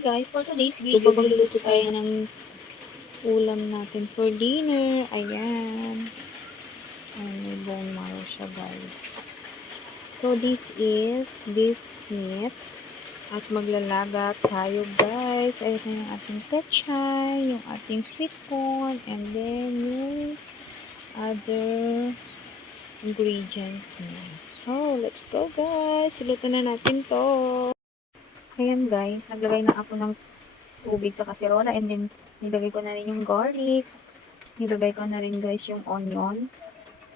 guys, for today's video, magluluto tayo ng ulam natin for dinner. Ayan. May bone marrow siya guys. So this is beef meat. At maglalaga tayo guys. Ayan na yung ating pechay, yung ating sweet corn, and then yung other ingredients niya. So let's go guys. Silutan na natin to. Ayan guys, naglagay na ako ng tubig sa kaserola and then nilagay ko na rin yung garlic. Nilagay ko na rin guys yung onion.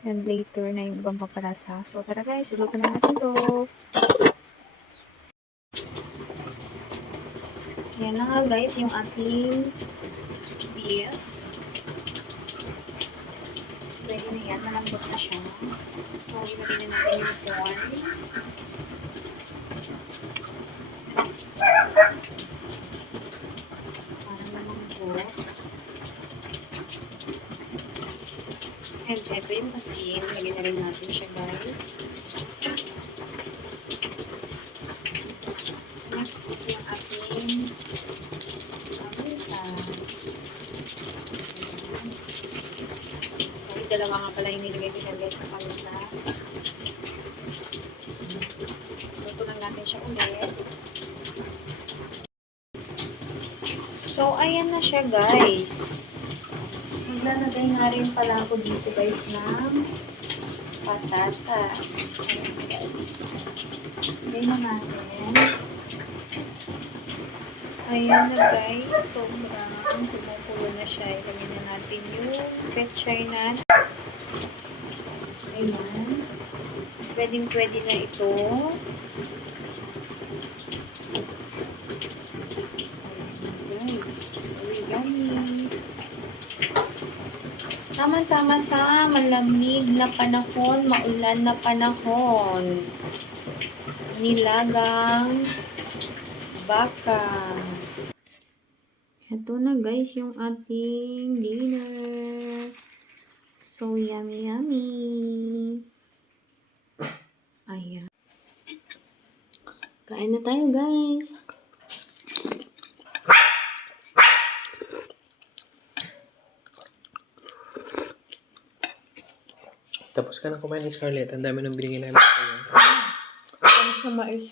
And later na yung ibang papalasa. So tara guys, silutan na natin to. Ayan na nga guys, yung ating beef. Pwede na yan, malambot na siya. So ilagay na natin yung corn. And ito yung asin. Lagyan na rin natin siya guys. Next is yung ating paminta. Sorry, dalawa nga pala yung nilagay ko siya guys na paminta. Luto lang natin siya ulit. So, ayan na siya guys. Maglalagay na rin pala ako dito guys ng patatas. Ayan guys. Lagay na natin. Ayan na guys. Sobrang kumukulo na siya. Ilagay na natin yung pechay na. Ayan. Pwedeng-pwede na ito. Tama-tama sa malamig na panahon, maulan na panahon. Nilagang baka. Ito na guys yung ating dinner. So yummy yummy. Ayan. Kain na tayo guys. Tapos ka na kumain ni Scarlett. Ang dami nang binigay namin sa iyo. Tapos na mais.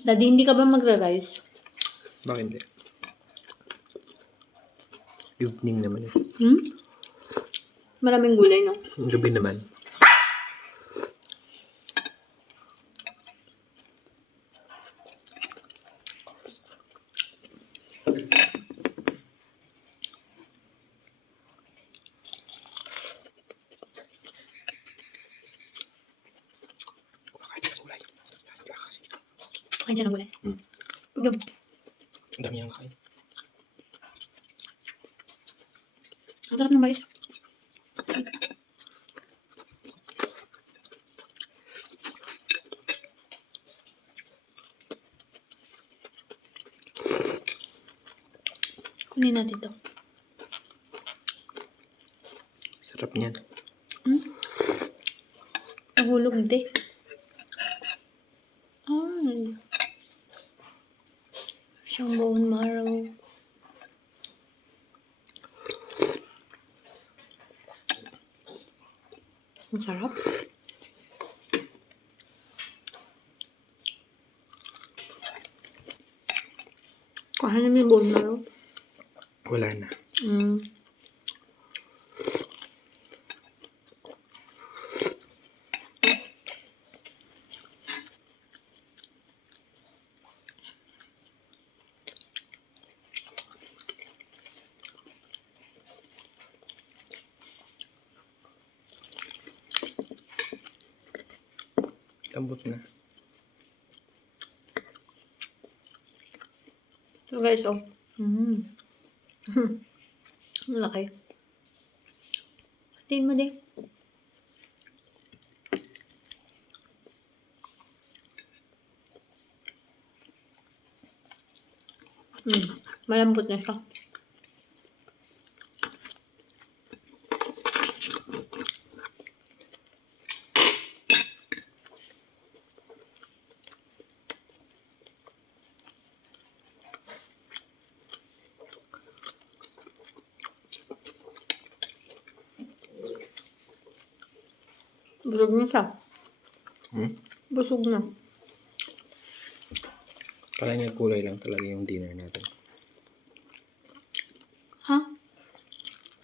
Daddy, hindi ka ba magra-rice? Bakit hindi? Evening naman eh. Maraming gulay, no? Gabi naman. Kain siya ng gulay. Pagod. Ang dami niyang kain. Ang sarap ng mais. Kunin natin to. Sarap niyan. Nahulog din. Ay. Siyang bone marrow. Ang sarap. Kahanin mo yung bone marrow. Wala na. Lambot na. So guys, oh. Laki. Tingin mo din. Malambot na siya. Busog na siya. Hmm? Busog na. Kala niya kulay lang talaga yung dinner natin. Ha?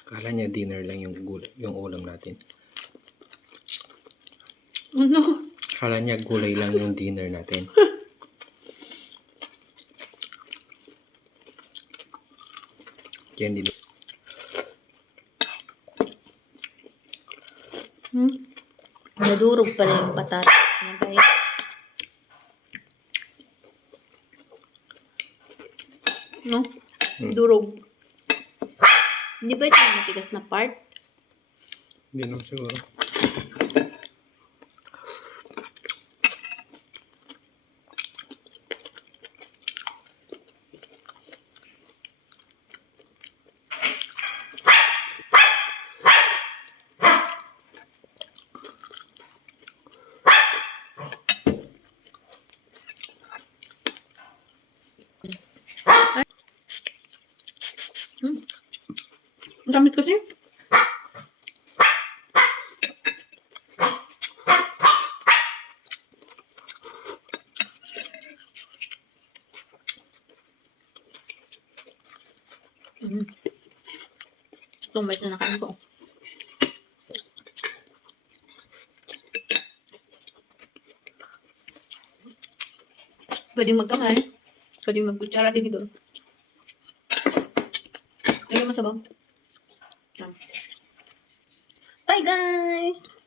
Kala niya dinner lang yung gulay, yung ulam natin. Ano? Kala niya gulay lang yung dinner natin. Kaya hindi. Nadurog pala yung patatas niya, guys. No? Durog. Hindi ba ito yung matigas na part? Hindi naman siguro. Ang tamis kasi. Itong mais na nakain ko. Pwedeng magkamay. Pwedeng magkutsara din ito. Lagyan mo sabaw. Bye guys!